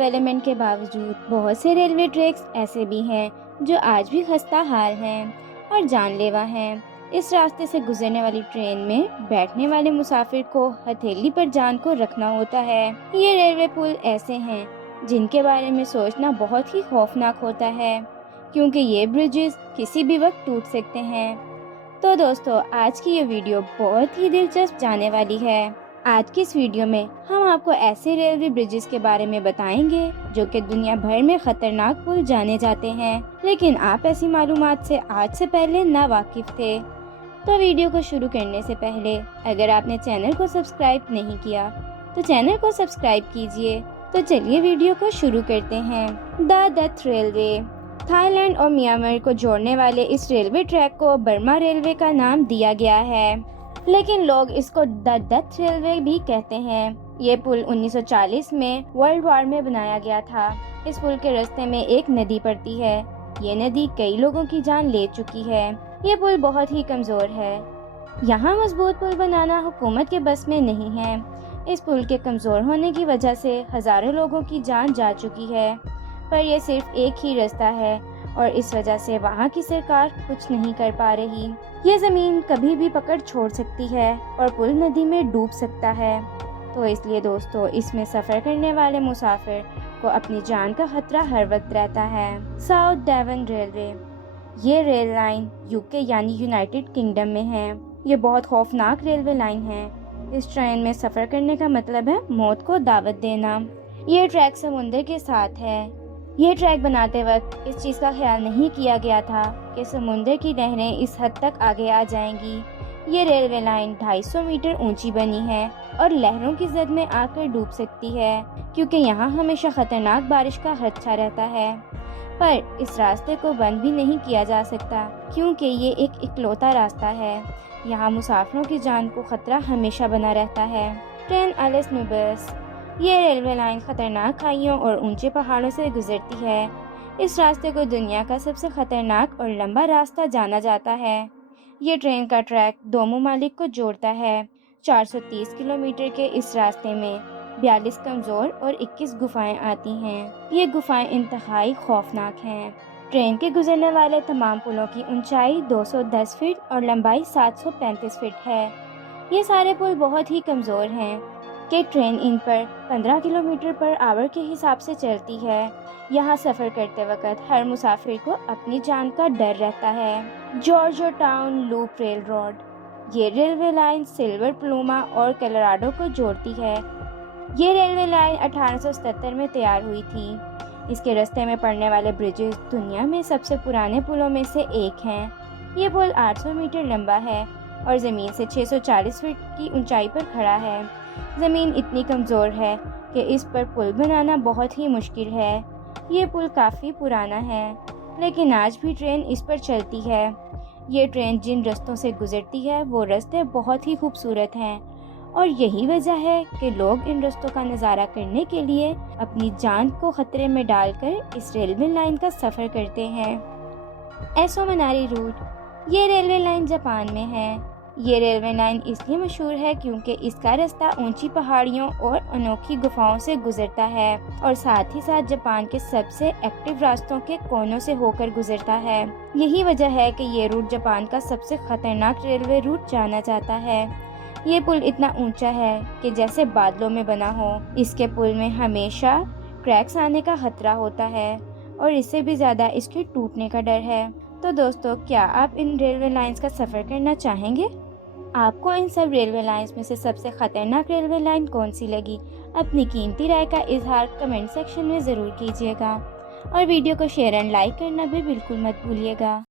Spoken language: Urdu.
ڈیولپمنٹ کے باوجود بہت سے ریلوے ٹریکس ایسے بھی ہیں جو آج بھی خستہ حال ہیں اور جان لیوا ہیں۔ اس راستے سے گزرنے والی ٹرین میں بیٹھنے والے مسافر کو ہتھیلی پر جان کو رکھنا ہوتا ہے۔ یہ ریلوے پل ایسے ہیں جن کے بارے میں سوچنا بہت ہی خوفناک ہوتا ہے، کیونکہ یہ برجز کسی بھی وقت ٹوٹ سکتے ہیں۔ تو دوستو، آج کی یہ ویڈیو بہت ہی دلچسپ جانے والی ہے۔ آج کی اس ویڈیو میں ہم آپ کو ایسے ریلوے برجز کے بارے میں بتائیں گے جو کہ دنیا بھر میں خطرناک پل جانے جاتے ہیں، لیکن آپ ایسی معلومات سے آج سے پہلے نا واقف تھے۔ تو ویڈیو کو شروع کرنے سے پہلے اگر آپ نے چینل کو سبسکرائب نہیں کیا تو چینل کو سبسکرائب کیجئے۔ تو چلیے ویڈیو کو شروع کرتے ہیں۔ دا ڈتھ ریلوے تھائی لینڈ اور میانمار کو جوڑنے والے اس ریلوے ٹریک کو برما ریلوے کا نام دیا گیا ہے، لیکن لوگ اس کو دا ڈتھ ریلوے بھی کہتے ہیں۔ یہ پل 1940 میں ورلڈ وار میں بنایا گیا تھا۔ اس پل کے راستے میں ایک ندی پڑتی ہے۔ یہ ندی کئی لوگوں کی جان لے چکی ہے۔ یہ پل بہت ہی کمزور ہے۔ یہاں مضبوط پل بنانا حکومت کے بس میں نہیں ہے۔ اس پل کے کمزور ہونے کی وجہ سے ہزاروں لوگوں کی جان جا چکی ہے، پر یہ صرف ایک ہی راستہ ہے اور اس وجہ سے وہاں کی سرکار کچھ نہیں کر پا رہی۔ یہ زمین کبھی بھی پکڑ چھوڑ سکتی ہے اور پل ندی میں ڈوب سکتا ہے، تو اس لیے دوستو اس میں سفر کرنے والے مسافر کو اپنی جان کا خطرہ ہر وقت رہتا ہے۔ ساؤتھ ڈیون ریلوے یہ ریل لائن یوکے یعنی یونائٹڈ کنگڈم میں ہے۔ یہ بہت خوفناک ریلوے لائن ہے۔ اس ٹرین میں سفر کرنے کا مطلب ہے موت کو دعوت دینا۔ یہ ٹریک سمندر کے ساتھ ہے۔ یہ ٹریک بناتے وقت اس چیز کا خیال نہیں کیا گیا تھا کہ سمندر کی لہریں اس حد تک آگے آ جائیں گی۔ یہ ریلوے لائن 250 میٹر اونچی بنی ہے اور لہروں کی زد میں آ کر ڈوب سکتی ہے، کیونکہ یہاں ہمیشہ خطرناک بارش کا خدشہ رہتا ہے۔ پر اس راستے کو بند بھی نہیں کیا جا سکتا، کیونکہ یہ ایک اکلوتا راستہ ہے۔ یہاں مسافروں کی جان کو خطرہ ہمیشہ بنا رہتا ہے۔ ٹرین ایلس نوبس یہ ریلوے لائن خطرناک کھائیوں اور اونچے پہاڑوں سے گزرتی ہے۔ اس راستے کو دنیا کا سب سے خطرناک اور لمبا راستہ جانا جاتا ہے۔ یہ ٹرین کا ٹریک دو ممالک کو جوڑتا ہے۔ 430 کلومیٹر کے اس راستے میں 42 کمزور اور 21 گفائیں آتی ہیں۔ یہ گفائیں انتہائی خوفناک ہیں۔ ٹرین کے گزرنے والے تمام پلوں کی اونچائی 210 فٹ اور لمبائی 735 فٹ ہے۔ یہ سارے پل بہت ہی کمزور ہیں کہ ٹرین ان پر 15 کلومیٹر پر آور کے حساب سے چلتی ہے۔ یہاں سفر کرتے وقت ہر مسافر کو اپنی جان کا ڈر رہتا ہے۔ جارجو ٹاؤن لوپ ریل روڈ یہ ریلوے لائن سلور پلوما اور کیلوراڈو کو جوڑتی ہے۔ یہ ریلوے لائن 1877 میں تیار ہوئی تھی۔ اس کے راستے میں پڑنے والے برجز دنیا میں سب سے پرانے پلوں میں سے ایک ہیں۔ یہ پل 800 میٹر لمبا ہے اور زمین سے 640 فٹ کی اونچائی پر کھڑا ہے۔ زمین اتنی کمزور ہے کہ اس پر پل بنانا بہت ہی مشکل ہے۔ یہ پل کافی پرانا ہے، لیکن آج بھی ٹرین اس پر چلتی ہے۔ یہ ٹرین جن رستوں سے گزرتی ہے وہ راستے بہت ہی خوبصورت ہیں، اور یہی وجہ ہے کہ لوگ ان رستوں کا نظارہ کرنے کے لیے اپنی جان کو خطرے میں ڈال کر اس ریلوے لائن کا سفر کرتے ہیں۔ ایسو مناری روٹ یہ ریلوے لائن جاپان میں ہے۔ یہ ریلوے لائن اس لیے مشہور ہے کیونکہ اس کا راستہ اونچی پہاڑیوں اور انوکھی گفاؤں سے گزرتا ہے، اور ساتھ ہی ساتھ جاپان کے سب سے ایکٹیو راستوں کے کونوں سے ہو کر گزرتا ہے۔ یہی وجہ ہے کہ یہ روٹ جاپان کا سب سے خطرناک ریلوے روٹ جانا جاتا ہے۔ یہ پل اتنا اونچا ہے کہ جیسے بادلوں میں بنا ہو۔ اس کے پل میں ہمیشہ کریکس آنے کا خطرہ ہوتا ہے، اور اس سے بھی زیادہ اس کے ٹوٹنے کا ڈر ہے۔ تو دوستو، کیا آپ ان ریلوے لائنز کا سفر کرنا چاہیں گے؟ آپ کو ان سب ریلوے لائنز میں سے سب سے خطرناک ریلوے لائن کون سی لگی؟ اپنی قیمتی رائے کا اظہار کمنٹ سیکشن میں ضرور کیجیے گا، اور ویڈیو کو شیئر اینڈ لائک کرنا بھی بالکل مت بھولیے گا۔